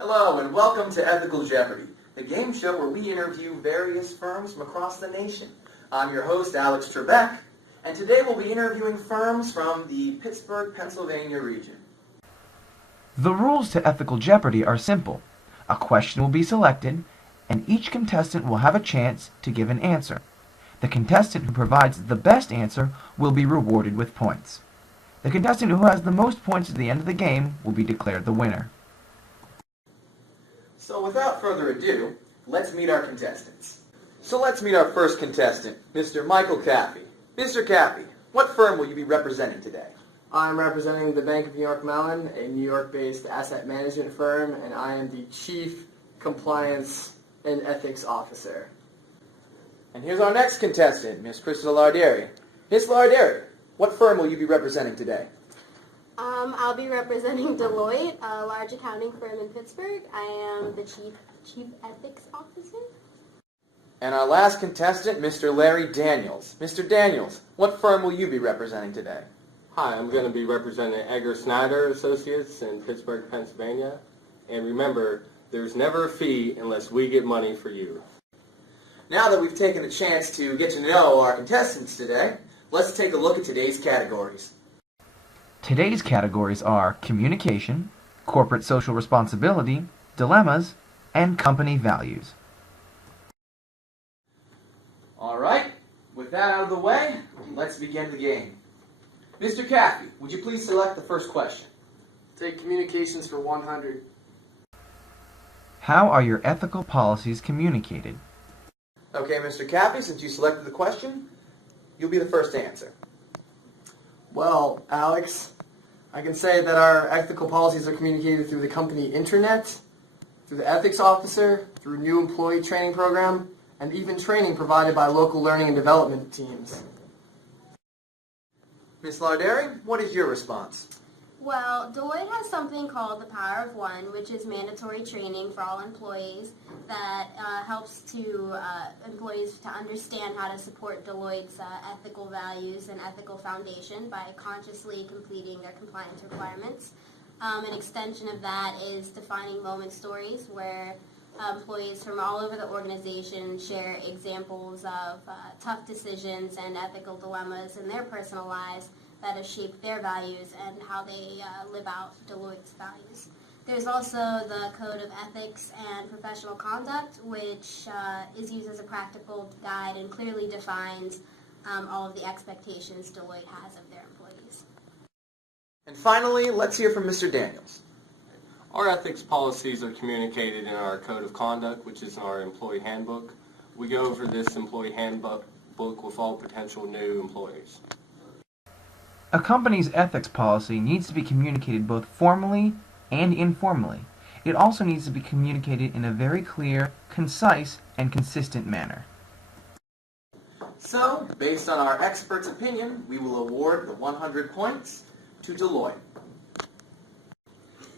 Hello and welcome to Ethical Jeopardy, the game show where we interview various firms from across the nation. I'm your host, Alex Trebek, and today we'll be interviewing firms from the Pittsburgh, Pennsylvania region. The rules to Ethical Jeopardy are simple. A question will be selected, and each contestant will have a chance to give an answer. The contestant who provides the best answer will be rewarded with points. The contestant who has the most points at the end of the game will be declared the winner. So without further ado, let's meet our contestants. So let's meet our first contestant, Mr. Michael Caffey. Mr. Caffey, what firm will you be representing today? I'm representing the Bank of New York Mellon, a New York-based asset management firm, and I am the Chief Compliance and Ethics Officer. And here's our next contestant, Miss Krista Larderi. Miss Larderi, what firm will you be representing today? I'll be representing Deloitte, a large accounting firm in Pittsburgh. I am the Chief Ethics Officer. And our last contestant, Mr. Larry Daniels. Mr. Daniels, what firm will you be representing today? Hi, I'm going to be representing Edgar Snyder Associates in Pittsburgh, Pennsylvania. And remember, there's never a fee unless we get money for you. Now that we've taken a chance to get to know our contestants today, let's take a look at today's categories. Today's categories are communication, corporate social responsibility, dilemmas, and company values. All right, with that out of the way, let's begin the game. Mr. Caffey, would you please select the first question? Take communications for 100. How are your ethical policies communicated? Okay, Mr. Caffey, since you selected the question, you'll be the first to answer. Well, Alex, I can say that our ethical policies are communicated through the company intranet, through the ethics officer, through new employee training program, and even training provided by local learning and development teams. Ms. Larderi, what is your response? Well, Deloitte has something called the Power of One, which is mandatory training for all employees that helps employees to understand how to support Deloitte's ethical values and ethical foundation by consciously completing their compliance requirements. An extension of that is defining moment stories where employees from all over the organization share examples of tough decisions and ethical dilemmas in their personal lives that have shaped their values and how they live out Deloitte's values. There's also the Code of Ethics and Professional Conduct, which is used as a practical guide and clearly defines all of the expectations Deloitte has of their employees. And finally, let's hear from Mr. Daniels. Our ethics policies are communicated in our Code of Conduct, which is our employee handbook. We go over this employee handbook with all potential new employees. A company's ethics policy needs to be communicated both formally and informally. It also needs to be communicated in a very clear, concise, and consistent manner. So, based on our expert's opinion, we will award the 100 points to Deloitte.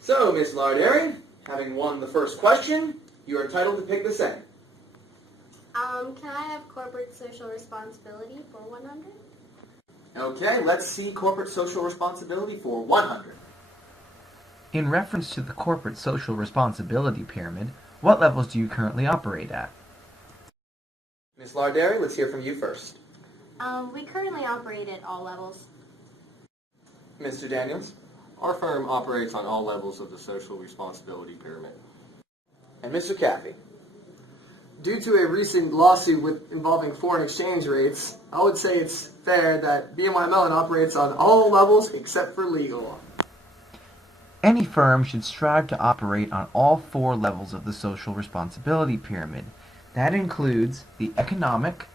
So, Ms. Larderi, having won the first question, you are entitled to pick the second. Can I have corporate social responsibility for 100? Okay, let's see corporate social responsibility for 100. In reference to the corporate social responsibility pyramid, what levels do you currently operate at? Ms. Larderi, let's hear from you first. We currently operate at all levels. Mr. Daniels? Our firm operates on all levels of the social responsibility pyramid. And Mr. Caffey? Due to a recent lawsuit involving foreign exchange rates, I would say it's fair that BNY Mellon operates on all levels except for legal. Any firm should strive to operate on all 4 levels of the social responsibility pyramid. That includes the economic,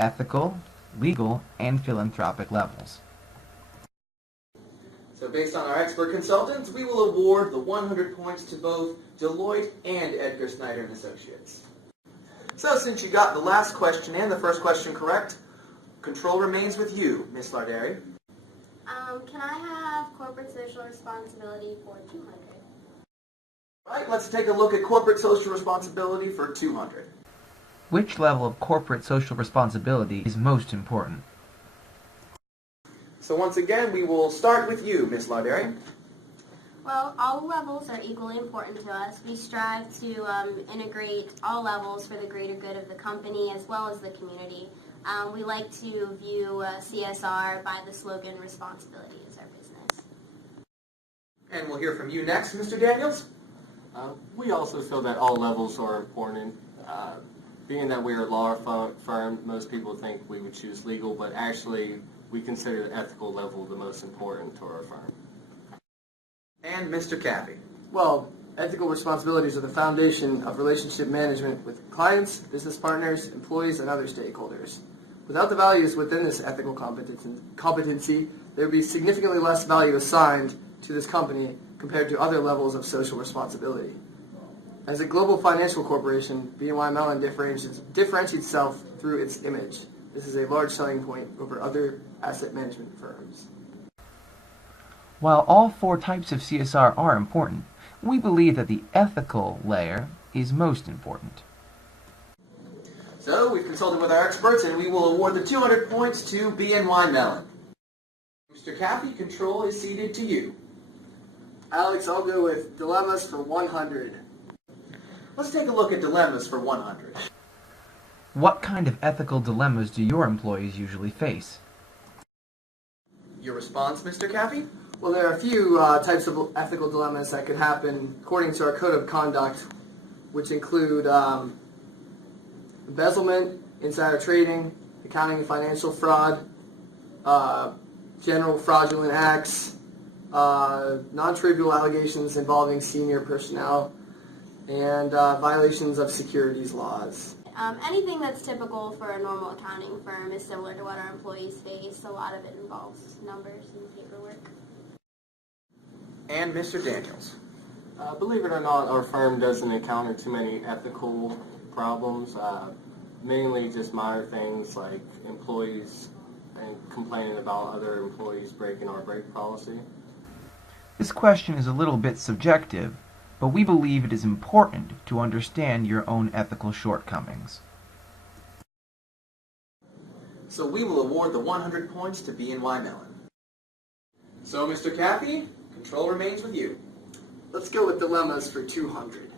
ethical, legal, and philanthropic levels. So based on our expert consultants, we will award the 100 points to both Deloitte and Edgar Snyder & Associates. So since you got the last question and the first question correct, control remains with you, Ms. Larderi. Can I have corporate social responsibility for 200? All right, let's take a look at corporate social responsibility for 200. Which level of corporate social responsibility is most important? So once again, we will start with you, Ms. Larderi. Well, all levels are equally important to us. We strive to integrate all levels for the greater good of the company as well as the community. We like to view CSR by the slogan, responsibility is our business. And we'll hear from you next, Mr. Daniels. We also feel that all levels are important. Being that we are a law firm, most people think we would choose legal, but actually we consider the ethical level the most important to our firm. And Mr. Caffey. Well, ethical responsibilities are the foundation of relationship management with clients, business partners, employees, and other stakeholders. Without the values within this ethical competency, there would be significantly less value assigned to this company compared to other levels of social responsibility. As a global financial corporation, BNY Mellon differentiates itself through its image. This is a large selling point over other asset management firms. While all 4 types of CSR are important, we believe that the ethical layer is most important. So we've consulted with our experts and we will award the 200 points to BNY Mellon. Mr. Caffey, control is ceded to you. Alex, I'll go with dilemmas for 100. Let's take a look at dilemmas for 100. What kind of ethical dilemmas do your employees usually face? Your response, Mr. Caffey? Well, there are a few types of ethical dilemmas that could happen according to our code of conduct, which include embezzlement, insider trading, accounting and financial fraud, general fraudulent acts, non-trivial allegations involving senior personnel, and violations of securities laws. Anything that's typical for a normal accounting firm is similar to what our employees face. A lot of it involves numbers and paperwork. And Mr. Daniels. Believe it or not, our firm doesn't encounter too many ethical problems, mainly just minor things like employees and complaining about other employees breaking our break policy. This question is a little bit subjective, but we believe it is important to understand your own ethical shortcomings. So we will award the 100 points to BNY Mellon. So, Mr. Caffey, control remains with you. Let's go with dilemmas for 200.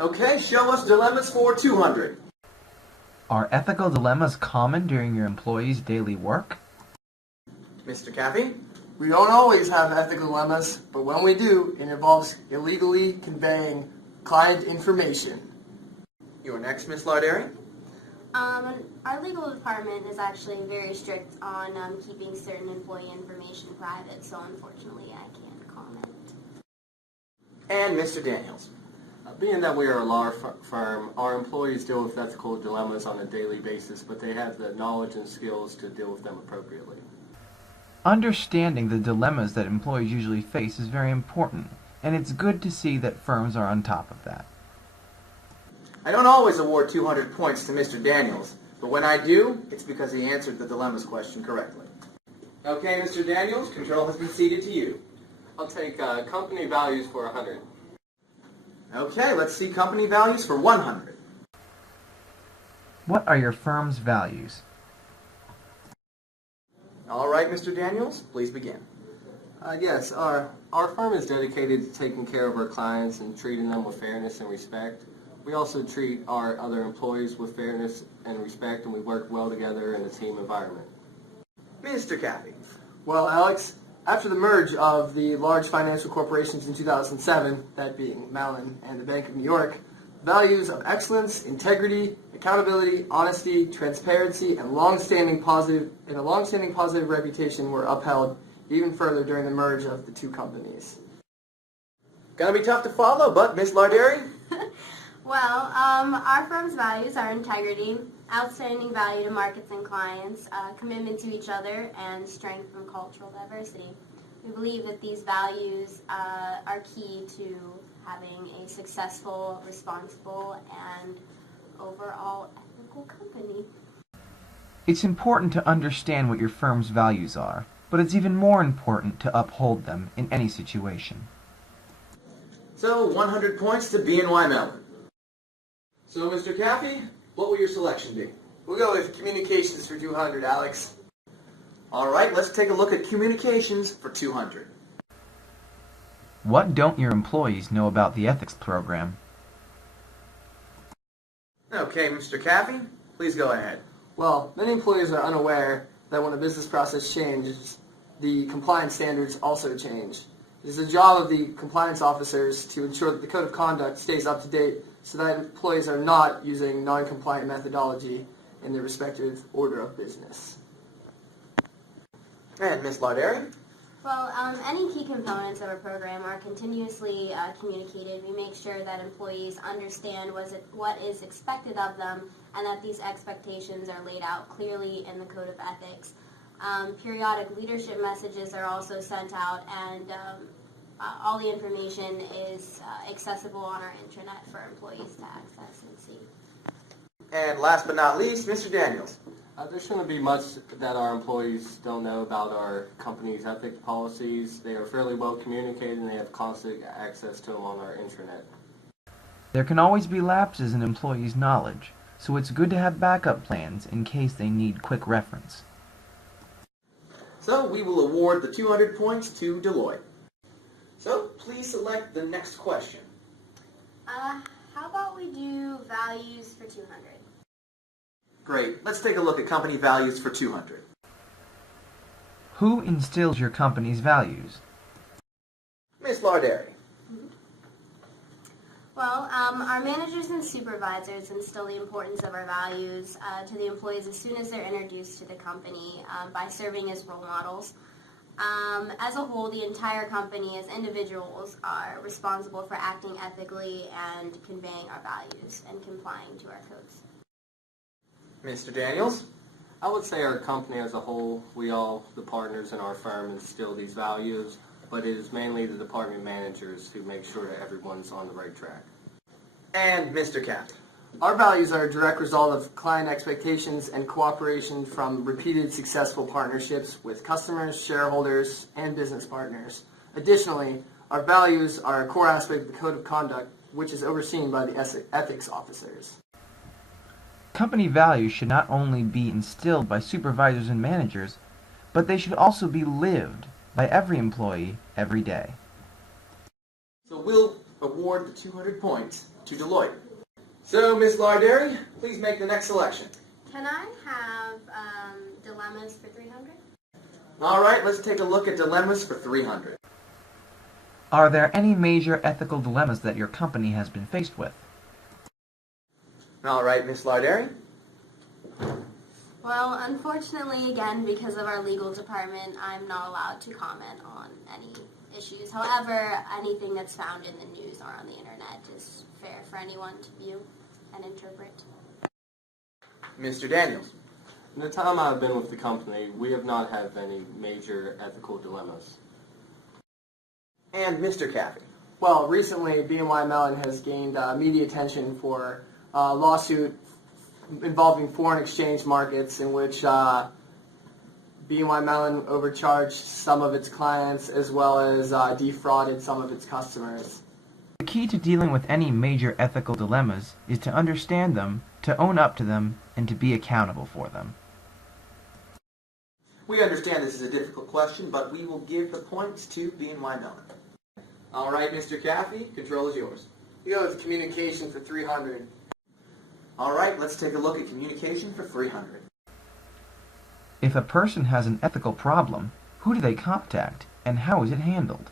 Okay, show us dilemmas for 200. Are ethical dilemmas common during your employees' daily work? Mr. Caffey? We don't always have ethical dilemmas, but when we do, it involves illegally conveying client information. You're next, Ms. Larderi. Our legal department is actually very strict on keeping certain employee information private, so unfortunately I can't comment. And Mr. Daniels. Being that we are a law firm, our employees deal with ethical dilemmas on a daily basis, but they have the knowledge and skills to deal with them appropriately. Understanding the dilemmas that employees usually face is very important, and it's good to see that firms are on top of that. I don't always award 200 points to Mr. Daniels, but when I do, it's because he answered the dilemmas question correctly. Okay, Mr. Daniels, control has been ceded to you. I'll take company values for 100. Okay, let's see company values for 100. What are your firm's values? All right, Mr. Daniels, please begin. Yes, our firm is dedicated to taking care of our clients and treating them with fairness and respect. We also treat our other employees with fairness and respect, and we work well together in a team environment. Mr. Caffey. Well, Alex, after the merge of the large financial corporations in 2007, that being Mellon and the Bank of New York, values of excellence, integrity, accountability, honesty, transparency, and a long-standing positive reputation were upheld even further during the merge of the two companies. Gonna be tough to follow, but Ms. Larderi? Well, our firm's values are integrity, outstanding value to markets and clients, commitment to each other, and strength from cultural diversity. We believe that these values are key to having a successful, responsible, and overall ethical company. It's important to understand what your firm's values are, but it's even more important to uphold them in any situation. So, 100 points to BNY Mellon. So, Mr. Caffey, what will your selection be? We'll go with communications for 200, Alex. All right, let's take a look at communications for 200. What don't your employees know about the ethics program? Okay, Mr. Caffey, please go ahead. Well, many employees are unaware that when a business process changes, the compliance standards also change. It is the job of the compliance officers to ensure that the code of conduct stays up to date so that employees are not using non-compliant methodology in their respective order of business. And Ms. Larderi? Well, any key components of a program are continuously communicated. We make sure that employees understand what is expected of them and that these expectations are laid out clearly in the Code of Ethics. Periodic leadership messages are also sent out, and all the information is accessible on our intranet for employees to access and see. And last but not least, Mr. Daniels. There shouldn't be much that our employees don't know about our company's ethics policies. They are fairly well communicated and they have constant access to them on our intranet. There can always be lapses in employees' knowledge, so it's good to have backup plans in case they need quick reference. So we will award the 200 points to Deloitte. So please select the next question. How about we do values for 200? Great. Let's take a look at company values for 200. Who instills your company's values? Ms. Larderi. Well, our managers and supervisors instill the importance of our values to the employees as soon as they're introduced to the company by serving as role models. As a whole, the entire company as individuals are responsible for acting ethically and conveying our values and complying to our codes. Mr. Daniels. I would say our company as a whole, we all, the partners in our firm, instill these values, but it is mainly the department managers who make sure that everyone's on the right track. And Mr. Caffey. Our values are a direct result of client expectations and cooperation from repeated successful partnerships with customers, shareholders, and business partners. Additionally, our values are a core aspect of the Code of Conduct, which is overseen by the ethics officers. Company values should not only be instilled by supervisors and managers, but they should also be lived by every employee every day. So we'll award the 200 points to Deloitte. So, Ms. Larderi, please make the next selection. Can I have dilemmas for 300? All right, let's take a look at dilemmas for 300. Are there any major ethical dilemmas that your company has been faced with? All right, Ms. Larderi. Well, unfortunately, again, because of our legal department, I'm not allowed to comment on any issues. However, anything that's found in the news or on the internet is fair for anyone to view and interpret. Mr. Daniels. In the time I've been with the company, we have not had any major ethical dilemmas. And Mr. Caffey. Well, recently, BNY Mellon has gained media attention for a lawsuit involving foreign exchange markets in which BNY Mellon overcharged some of its clients as well as defrauded some of its customers. The key to dealing with any major ethical dilemmas is to understand them, to own up to them, and to be accountable for them. We understand this is a difficult question, but we will give the points to BNY Mellon. All right, Mr. Caffey, control is yours. You go with communication for 300. All right, let's take a look at communication for 300. If a person has an ethical problem, who do they contact, and how is it handled?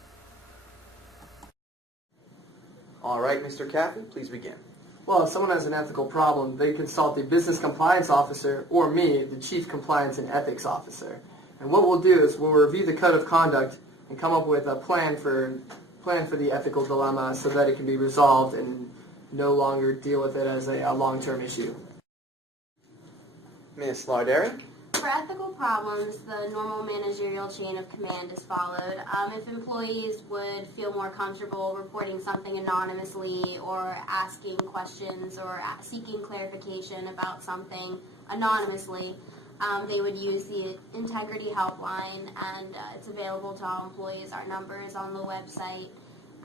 All right, Mr. Caffey, please begin. Well, if someone has an ethical problem, they consult the business compliance officer or me, the chief compliance and ethics officer. And what we'll do is we'll review the code of conduct and come up with a plan for the ethical dilemma so that it can be resolved and no longer deal with it as a long-term issue. Ms. Larderi. For ethical problems, the normal managerial chain of command is followed. If employees would feel more comfortable reporting something anonymously or asking questions or seeking clarification about something anonymously, they would use the Integrity Helpline, and it's available to all employees. Our number is on the website,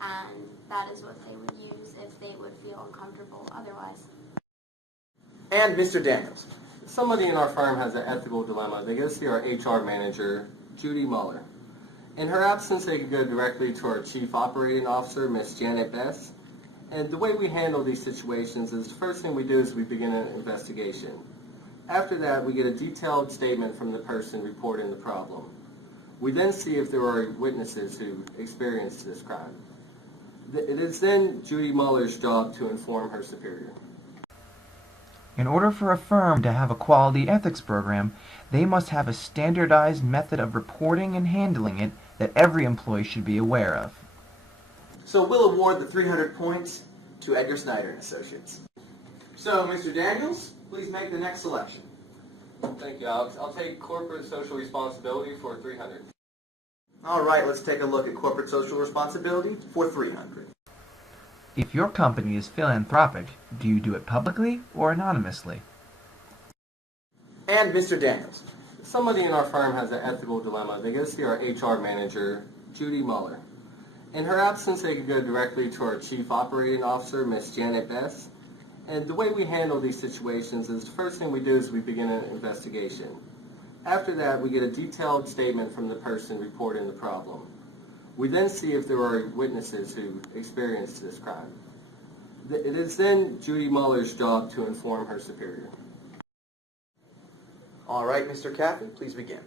and that is what they would use if they would feel uncomfortable otherwise. And Mr. Daniels. If somebody in our firm has an ethical dilemma, they go see our HR manager, Judy Muller. In her absence, they could go directly to our Chief Operating Officer, Ms. Janet Bess. And the way we handle these situations is the first thing we do is we begin an investigation. After that, we get a detailed statement from the person reporting the problem. We then see if there are witnesses who experienced this crime. It is then Judy Muller's job to inform her superior. In order for a firm to have a quality ethics program, they must have a standardized method of reporting and handling it that every employee should be aware of. So we'll award the 300 points to Edgar Snyder and Associates. So, Mr. Daniels, please make the next selection. Thank you, Alex. I'll take corporate social responsibility for 300. All right, let's take a look at corporate social responsibility for 300. If your company is philanthropic, do you do it publicly or anonymously? And Mr. Daniels. If somebody in our firm has an ethical dilemma, they go see our HR manager, Judy Muller. In her absence, they could go directly to our Chief Operating Officer, Ms. Janet Bess. And the way we handle these situations is the first thing we do is we begin an investigation. After that, we get a detailed statement from the person reporting the problem. We then see if there are witnesses who experienced this crime. It is then Judy Muller's job to inform her superior. All right, Mr. Caffey, please begin.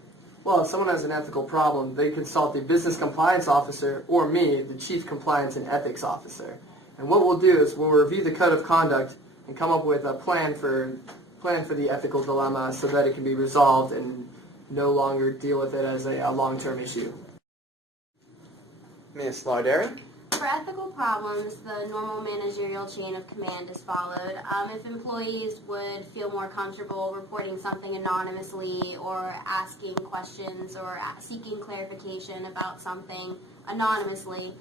Well, if someone has an ethical problem, they consult the business compliance officer or me, the chief compliance and ethics officer. And what we'll do is we'll review the code of conduct and come up with a plan for the ethical dilemma so that it can be resolved and no longer deal with it as a long-term issue. Ms. Larderi? For ethical problems, the normal managerial chain of command is followed. If employees would feel more comfortable reporting something anonymously or asking questions or seeking clarification about something anonymously,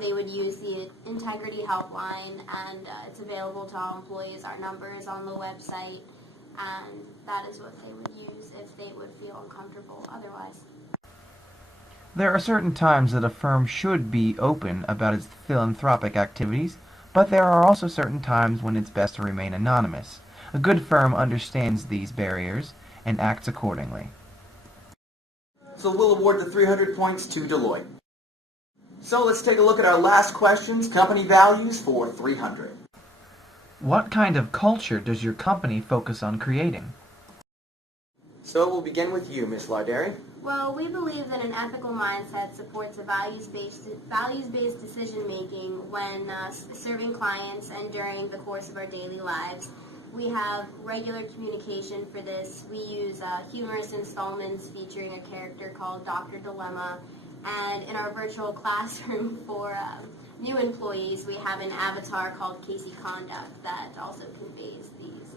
they would use the Integrity Helpline, and it's available to all employees. Our number is on the website, and that is what they would use if they would feel uncomfortable otherwise. There are certain times that a firm should be open about its philanthropic activities, but there are also certain times when it's best to remain anonymous. A good firm understands these barriers and acts accordingly. So we'll award the 300 points to Deloitte. So let's take a look at our last questions, company values for 300. What kind of culture does your company focus on creating? So we'll begin with you, Ms. Larderi. Well, we believe that an ethical mindset supports a values-based decision-making when serving clients and during the course of our daily lives. We have regular communication for this. We use humorous installments featuring a character called Dr. Dilemma. And in our virtual classroom for new employees, we have an avatar called Casey Conduct that also conveys these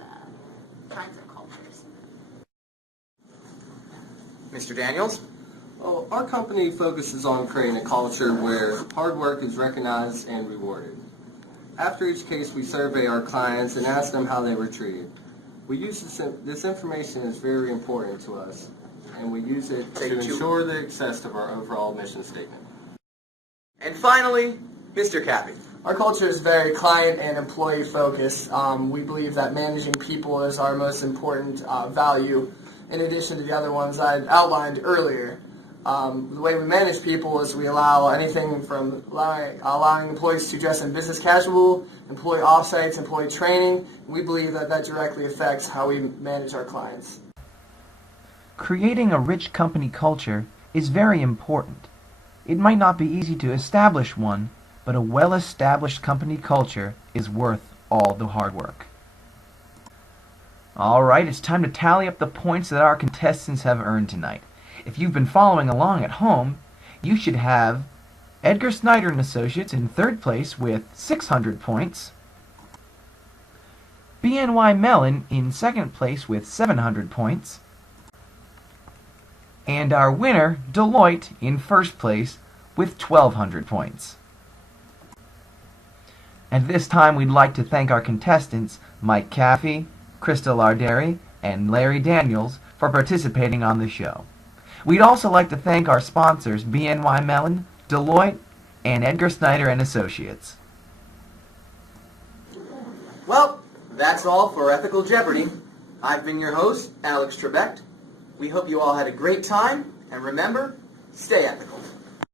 kinds of cultures. Mr. Daniels? Well, our company focuses on creating a culture where hard work is recognized and rewarded. After each case, we survey our clients and ask them how they were treated. We use this information is very important to us, and we use it to ensure the success of our overall mission statement. And finally, Mr. Cappy. Our culture is very client and employee focused. We believe that managing people is our most important value, in addition to the other ones I outlined earlier. The way we manage people is we allow anything from allowing employees to dress in business casual, employee offsites, employee training. We believe that that directly affects how we manage our clients. Creating a rich company culture is very important. It might not be easy to establish one, but a well-established company culture is worth all the hard work. Alright, it's time to tally up the points that our contestants have earned tonight. If you've been following along at home, you should have Edgar Snyder and Associates in third place with 600 points, BNY Mellon in second place with 700 points, and our winner, Deloitte, in first place with 1,200 points. At this time, we'd like to thank our contestants, Mike Caffey, Krista Larderi, and Larry Daniels, for participating on the show. We'd also like to thank our sponsors, BNY Mellon, Deloitte, and Edgar Snyder and Associates. Well, that's all for Ethical Jeopardy! I've been your host, Alex Trebek. We hope you all had a great time, and remember, stay ethical.